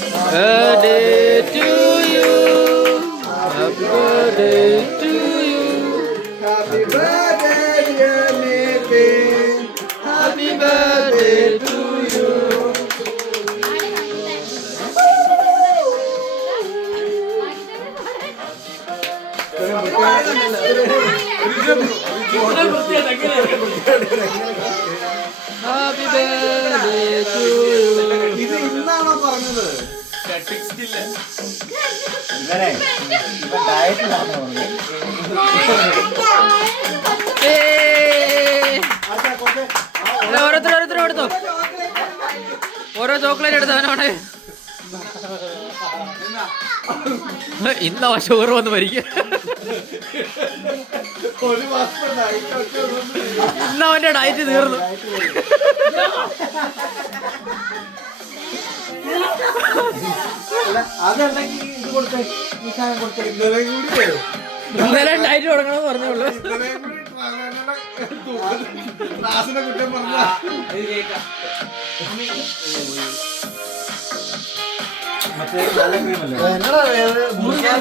Birthday to you. Happy birthday to you. Happy birthday, dear Nitin. Happy birthday to you. Happy birthday to you. ഇത് ഇന്നാണോ പറഞ്ഞത്? ഇവനെ ഇവൻ ഡയറ്റിലാണോ ഓരോരുത്തരും എടുത്തോ, ഓരോ ചോക്ലേറ്റ് എടുത്തവനോടെ ഇന്നോ ഷുഗർ വന്ന് മരിക്കും. ഒരു മാസം ഡയറ്റ് ഇന്ന് അവന്റെ ഡയറ്റ് തീർന്നു. അതല്ലെങ്കിൽ ഇത് കൊടുത്തേ, ഈ സാധനം കൊടുത്തേ. ഇന്നലെ കൂടി ഇന്നലെ ഡയറ്റ് തുടങ്ങണമെന്ന് പറഞ്ഞോളൂ. ക്ലാസ്സിനെ കുറ്റം പറഞ്ഞ എന്നടാ മുറിക്കാൻ